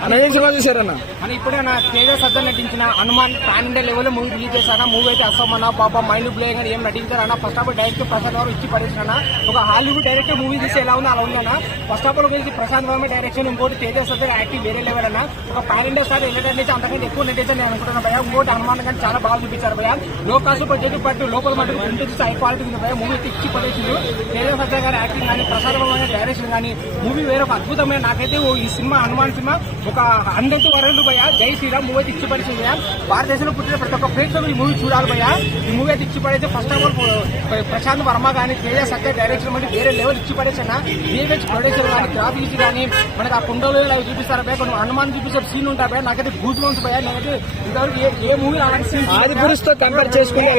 ఏం సినిమా చూసారన్న? అని ఇప్పుడే నా తేజ సజ్జన్ నటించిన Hanuman pan India level movie release చేశాను. మూవీ అయితే అసమన్న బాబా మైండ్ బ్లోయింగ్ అని ఏం నటించారన్న. First of all director Prashanth Varma ఇచ్చి పడేసిన ఒక హాలీవుడ్ డైరెక్టర్ మూవీ తీసి ఎలా ఉందో అలా ఉందన్న. ఫస్ట్ ఆఫ్ ఆల్ గురించి ప్రశాంత్ వర్మ డైరెక్షన్, ఇంకోటి తేజ సజ్జన్ యాక్టింగ్ వేరే లెవెల్ అన్న. ఒక పాన్ ఇండియా స్టార్ ఏంటంటే అంతకంటే ఎక్కువ నటించారు నేను అనుకుంటున్నా భయ. ఇంకోటి హనుమాన్ కానీ చాలా బాగా చూపించారు భయ. లో కాస్ట్ బడ్జెట్ బట్ లోపల మధ్య ప్రింట్ చూసి హై క్వాలిటీ ఉంది భయ. మూవీ ఇచ్చి పడేసింది. తేజ సజ్జన్ గారి యాక్టింగ్ కానీ, ప్రశాంత్ వర్మ గారి డైరెక్షన్ కానీ మూవీ వేరే ఒక అద్భుతమైన. నాకైతే ఈ సినిమా హనుమాన్ సినిమా ఒక 100 వరల్డ్ భయ. జై శ్రీరామ్ మూవీ అయితే ఇచ్చి పడేసింది భయ. భారతదేశంలో పుట్టిన ప్రతి ఒక్క ప్రేక్షకులు ఈ మూవీ చూడాలి భయ. ఈ మూవీ అయితే ఇచ్చి పడేస్తే first of all Prasanth Varma కానీ, తేజ సత్య డైరెక్షన్ అంటే వేరే లెవెల్ ఇచ్చి పడేసిన. విఎఫ్ఎక్స్ ప్రొడక్షన్ కానీ, గ్రాఫిక్స్ కానీ, మనకి ఆ కుండలో అవి చూపిస్తారు భయ. కొన్ని హనుమాన్ చూపించే సీన్ ఉంటాయి భయ. నాకైతే గూస్ బంప్స్ భయ. నేనైతే ఇంతవరకు ఏ మూవీ అలాంటి సీన్ ఆదిపురుషుతో కంపేర్ చేసుకుంటే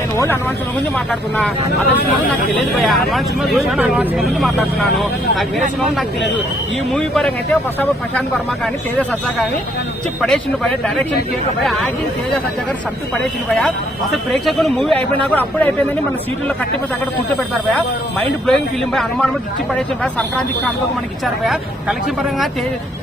నేను ఓన్లీ హనుమాన్ సినిమా గురించి మాట్లాడుతున్నా. అదే సినిమా నాకు తెలియదు భయ. హనుమాన్ సినిమా చూసాను, హనుమాన్ సినిమా గురించి మాట్లాడుతున్నాను. నాకు వేరే సినిమా నాకు తెలియదు. ఈ మూవీ పరంగా అయితే first of all Prasanth Varma కానీ, తేజ సజ్జా కానీ ఇచ్చి పడేసిండు భయ. డైరెక్షన్ చేయక భయ. యాక్టింగ్ తేజ సజ్జా గారు సంపి పడేసిండు భయ. అసలు ప్రేక్షకులు మూవీ అయిపోయినా కూడా అప్పుడే అయిపోయిందని మన సీట్లలో కట్టిపోతే అక్కడ కూర్చోబెడతారు భయ. మైండ్ బ్లోయింగ్ ఫిలిం భయ. హనుమాన్ ఇచ్చి పడేసింది భయ. సంక్రాంతి కానుక మనకి ఇచ్చారు భయ. కలెక్షన్ పరంగా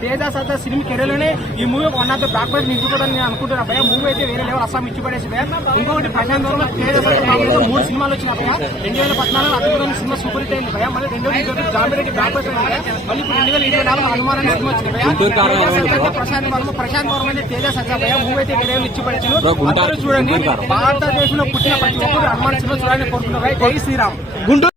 తేజ సజ్జా సినిమా కెరీర్లోనే ఈ movie one of the blockbuster నిలుపుకోవడానికి నేను అనుకుంటున్నా భయ. మూవీ అయితే వేరే లెవెల్ అస్సాం ఇచ్చి పడేసి భయ. ఇంకొకటి ప్రశాంత్ వర్మ తేజ సజ్జా 3 సినిమాలు వచ్చిన భయ. 2014 అద్భుతమైన సినిమా సూపర్ హిట్ అయింది భయ. మళ్ళీ 2020 జాంబిరెడ్డి బ్లాక్ బస్టర్ భయ. మళ్ళీ ఇప్పుడు 2024 హనుమాన్ అనే సినిమా వచ్చింది భయ. ప్రశాంత్ వర్మ అయితే తేజ సజ్జా భయ. మూవీ అయితే వేరే ఇచ్చి పడిచిన. అందరూ చూడండి. భారతదేశంలో పుట్టిన ప్రతి ఒక్కరు హనుమాన్ సినిమా చూడాలని కోరుకున్నారు భయ. జై శ్రీరామ్.